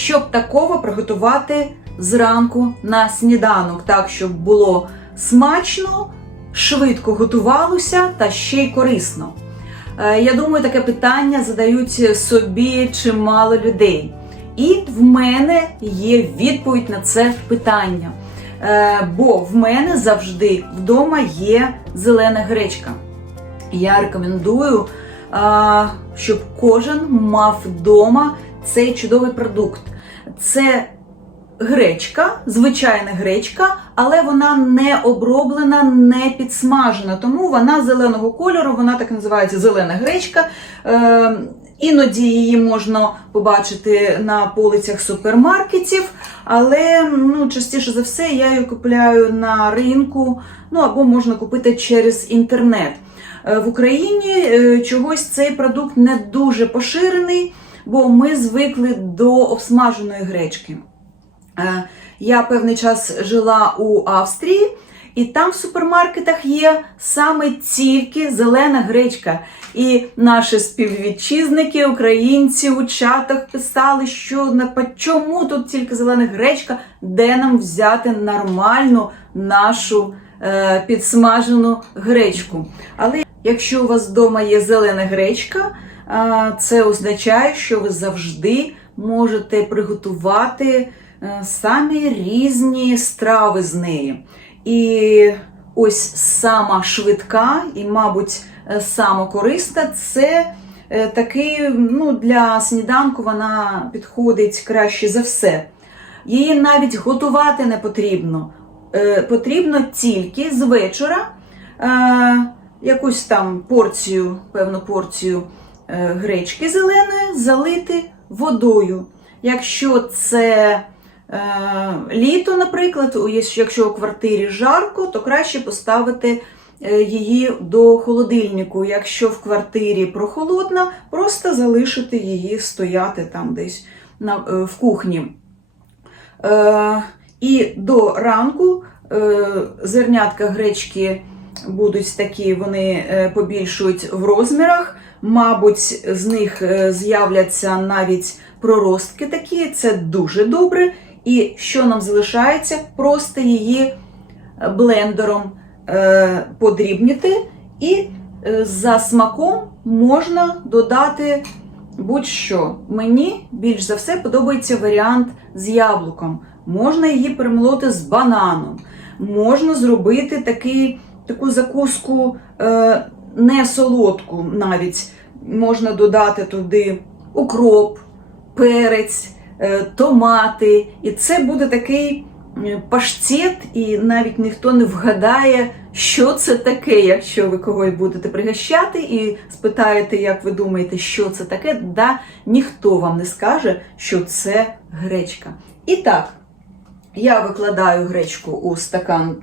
щоб такого приготувати зранку на сніданок, так щоб було смачно, швидко готувалося та ще й корисно. Е, Я думаю, таке питання задають собі чимало людей. І в мене є відповідь на це питання. Е, Бо в мене завжди вдома є зелена гречка. Я рекомендую, щоб кожен мав вдома цей чудовий продукт. Це гречка, звичайна гречка, але вона не оброблена, не підсмажена. Тому вона зеленого кольору, вона так називається зелена гречка. Е, Іноді її можна побачити на полицях супермаркетів, але ну, частіше за все я її купляю на ринку, ну або можна купити через інтернет. Е, В Україні е, чогось цей продукт не дуже поширений, бо ми звикли до обсмаженої гречки. Е, Я певний час жила у Австрії, і там в супермаркетах є саме тільки зелена гречка. І наші співвітчизники, українці у чатах писали, що на чому тут тільки зелена гречка, де нам взяти нормальну нашу е, підсмажену гречку. Але якщо у вас вдома є зелена гречка, це означає, що ви завжди можете приготувати е, самі різні страви з неї. І ось сама швидка і, мабуть, е, сама корисна це е, такий, ну, для сніданку вона підходить краще за все. Її навіть готувати не потрібно. Потрібно тільки з вечора якусь там порцію, певну порцію гречки зеленої залити водою. Якщо це е, літо, наприклад, якщо у квартирі жарко, то краще поставити е, її до холодильнику. Якщо в квартирі прохолодна, просто залишити її стояти там десь е, в кухні. Е, і до ранку е, зернятка гречки будуть такі, вони е, побільшують в розмірах. Мабуть, з них е, з'являться навіть проростки такі, це дуже добре. І що нам залишається? Просто її блендером е, подрібнити, і за смаком можна додати будь-що. Мені більш за все подобається варіант з яблуком. Можна її перемолоти з бананом, можна зробити такий, таку закуску е, не солодку навіть. Можна додати туди укроп, перець, е, томати. І це буде такий паштет, і навіть ніхто не вгадає, що це таке, якщо ви когось будете пригощати і спитаєте, як ви думаєте, що це таке, да ніхто вам не скаже, що це гречка. І так, я викладаю гречку у стакан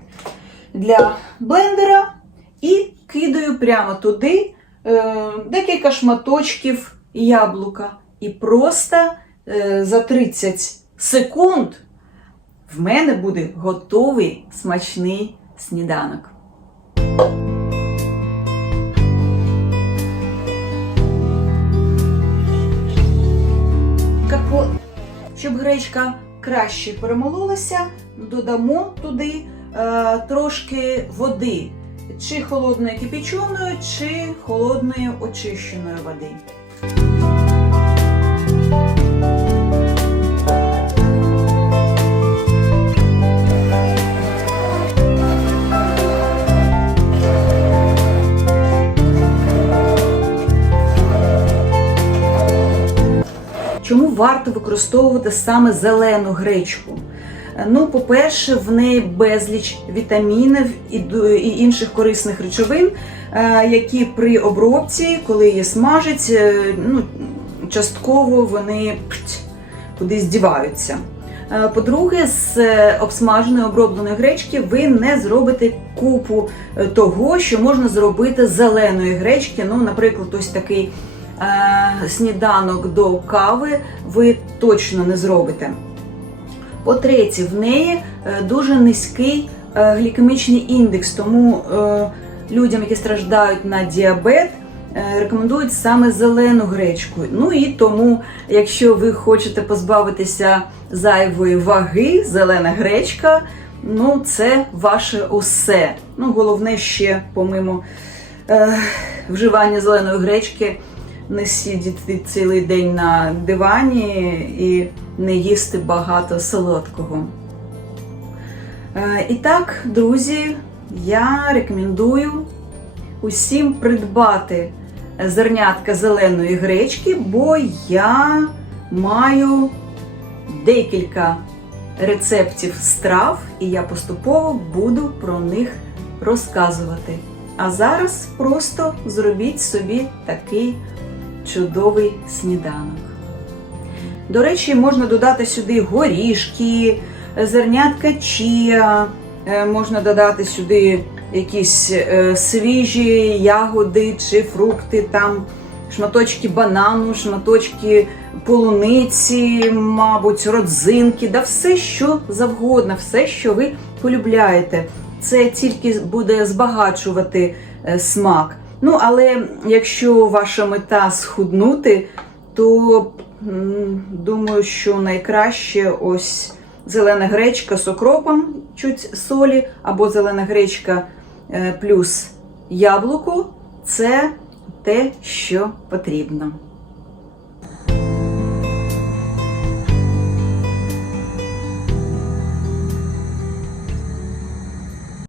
для блендера і кидаю прямо туди е, декілька шматочків яблука. І просто е, за 30 секунд в мене буде готовий смачний сніданок. Щоб гречка краще перемололася, додамо туди трошки води, чи холодної кипяченої, чи холодної очищеної води. Чому варто використовувати саме зелену гречку? Ну, по-перше, в неї безліч вітамінів і, інших корисних речовин, е, які при обробці, коли її смажать, е, ну, частково вони кудись діваються. Е, По-друге, з обсмаженої обробленої гречки ви не зробите купу того, що можна зробити з зеленої гречки. Ну, наприклад, ось такий е, сніданок до кави ви точно не зробите. По-третє, в неї е, дуже низький е, глікемічний індекс, тому е, людям, які страждають на діабет, рекомендують саме зелену гречку. Ну і тому, якщо ви хочете позбавитися зайвої ваги, зелена гречка, ну це ваше усе. Ну, головне ще, помимо е, вживання зеленої гречки, не сидіти цілий день на дивані і не їсти багато солодкого. Е, І так, друзі, я рекомендую усім придбати зернятка зеленої гречки, бо я маю декілька рецептів страв, і я поступово буду про них розказувати. А зараз просто зробіть собі такий чудовий сніданок. До речі, можна додати сюди горішки, зернятка чія, е, можна додати сюди якісь е, свіжі ягоди чи фрукти, там шматочки банану, шматочки полуниці, мабуть, родзинки, да все, що завгодно, все, що ви полюбляєте. Це тільки буде збагачувати е, смак. Ну, але якщо ваша мета схуднути, то думаю, що найкраще ось зелена гречка з окропом, чуть солі, або зелена гречка е, плюс яблуко це те, що потрібно.